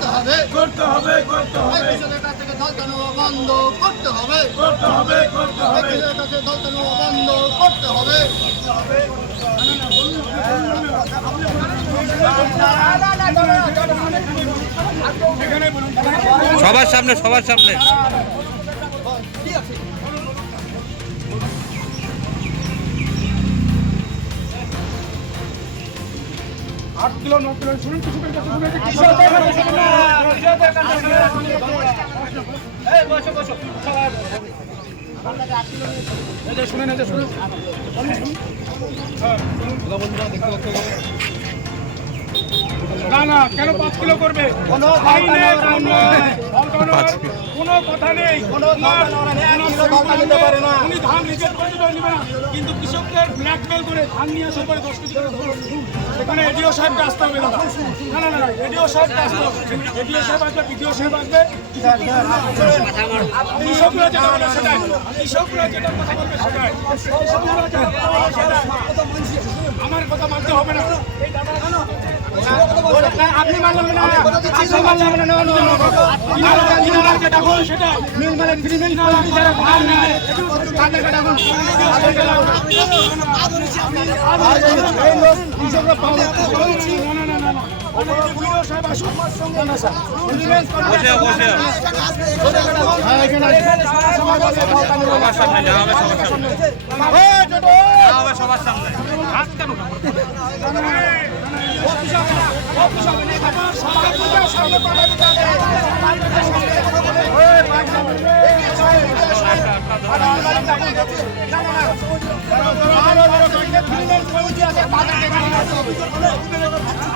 করতে হবে। করতে হবে করতে হবে। কৃষকের কাছ থেকে দল বন্ধ করতে হবে। করতে হবে করতে হবে। কৃষকের কাছে দল বন্ধ করতে হবে। সবার সামনে সবার সামনে। আট কিলো কিলো শুনুন কাছে শুনুন শুনুন না না কেন পাঁচ কিলো করবে? কথা নেই। উনি ধান রিজেক্ট করে নিবে না। কিন্তু কৃষকদের ব্ল্যাকমেল করে ধান নিয়ে আসার পরে দশ কেজি এখানে এডিও সাহেবকে আসতে হবে দাদা না না না এডিও সাহেবকে আসতে হবে। এডিও সাহেব আসবে বিডিও সাহেব আসবে। কৃষকরা যেটা বলে সেটাই। কৃষকরা যেটা কথা বলবে সেটাই। আমার কথা মানতে হবে না। আপনি মানলাম না আপনি মানলাম না no. ইনারা ইনারাকে ডাকুন সেটা মিল মানে ফ্রি মিল যারা ধান নেয় তাদেরকে ডাকুন না না না না না না হ্যাঁ এখানে সবার সামনে হবে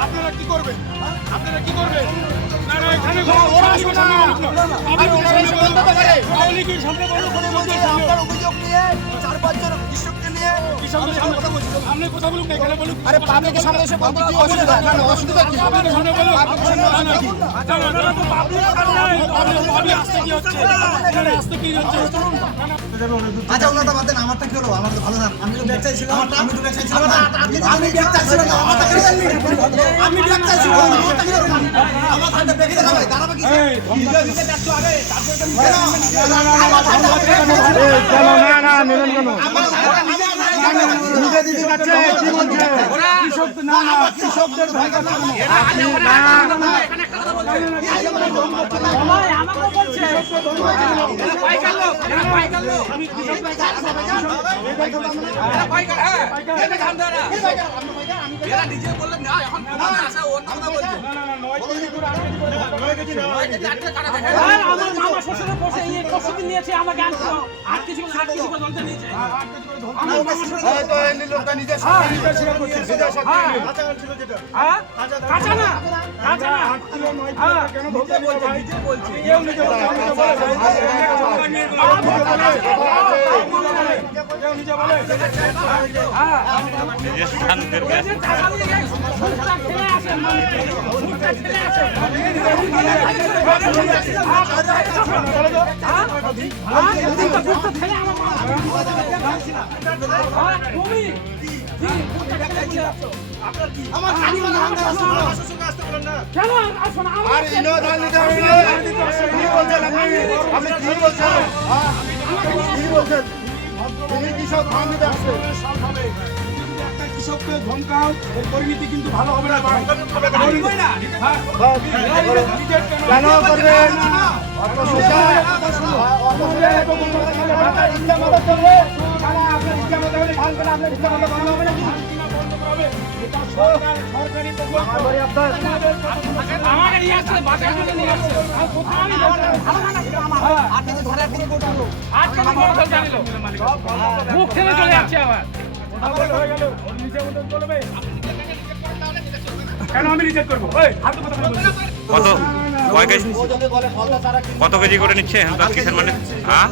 আপনারা কি করবেন? আপনারা কি করবেন? অভিযোগ নিয়ে চার পাঁচজন কৃষককে নিয়ে কৃষকদের সামনে কথা বলছি আপনি কথা বলুন না, এখানে বলুন আরে পাবলিকের সামনে এসে বন্ধ কি অসুবিধা না অসুবিধা কি সামনে সামনে না, না, কি? আচ্ছা, ওনারা তো সামনে, public- public আসতে কি হচ্ছে? এখানে আসতে কি হচ্ছে? আচ্ছা ওনাটা বাদ দেন আমারটা কি হলো আমার তো ভালো না আমি তো ব্যাগ চাইছিলাম আমি তো ব্যাগ চাইছিলাম আমি ব্যাগ চাইছিলাম না আমারটা কেন আমি ব্যাগ চাইছিলাম আমারটা কেন আমার ধানটা ব্যাগে দেখাবে দাঁড়াবে কি এই, ধমকা- দিতে যাচ্ছে, কি বলছে? কৃষক না, না, কৃষকদের ভয় দেখানো। না, না, না, নয় কেজি করে আট কেজি করে দেখাও, আমাকে আনছিল আর কিছু আট কিছু পর্যন্ত নিয়েছে হ্যাঁ কাঁচা না। হ্যাঁ হ্যাঁ হ্যাঁ হ্যাঁ তুমি মানে? হ্যাঁ? কৃষককে ধমকাও এর পরিণতি কিন্তু ভালো হবে না হ্যাঁ? কেন করবেন অত সোজা অত সোজা ইচ্ছা মতো হলে ধান আপনার ইচ্ছা মতো হবে নাকি? থেকে চলে যাচ্ছে আবার। হয়ে কেন আমি রিজেক্ট করব? কত? কেজি? কত কেজি করে নিচ্ছে? এখন কিসের মানে? হ্যাঁ?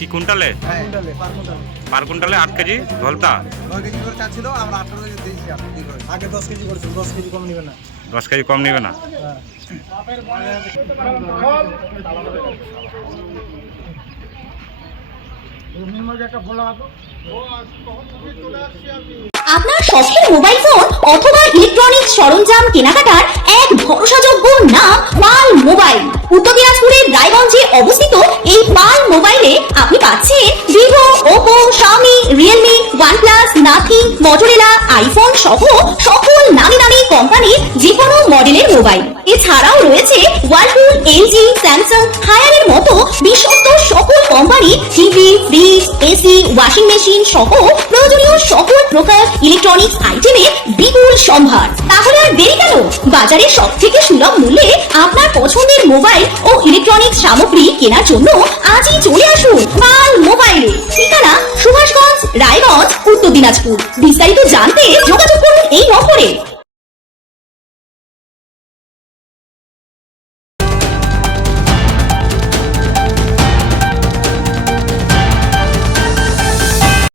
কি কুইন্টালে? হ্যাঁ পার কুইন্টাল। কুইন্টালে আট কেজি ধলতা দশ কেজি কম নেবে না। দশ কেজি কম নেবে না? আপনার শখের মোবাইল ফোন অথবা ইলেকট্রনিক সরঞ্জাম কেনাকাটার এক ভরসাযোগ্য নাম পাল মোবাইল। উত্তর দিনাজপুরের রায়গঞ্জে অবস্থিত এই আপনি পাচ্ছেন Vivo, Oppo Xiaomi Realme OnePlus Nothing Motorola iPhone সহ সকল নামি দামি কোম্পানির যে কোনো মডেলের মোবাইল এছাড়াও রয়েছে ওয়ার্লপুল এলজি স্যামসাং হায়ারের মতো বিশ্বস্ত সকল company TV fridge AC washing machine সহ প্রকার ইলেকট্রনিক্স আইটেমের বিপুল সম্ভার। তাহলে আর দেরি কেন? বাজারে সব থেকে সুলভ মূল্যে আপনার পছন্দের মোবাইল ও ইলেকট্রনিক্স সামগ্রী কেনার জন্য আজই চলে আসুন পাল মোবাইলে। ঠিকানা সুভাষগঞ্জ, রায়গঞ্জ, উত্তর দিনাজপুর। বিস্তারিত জানতে যোগাযোগ করুন এই নম্বরে।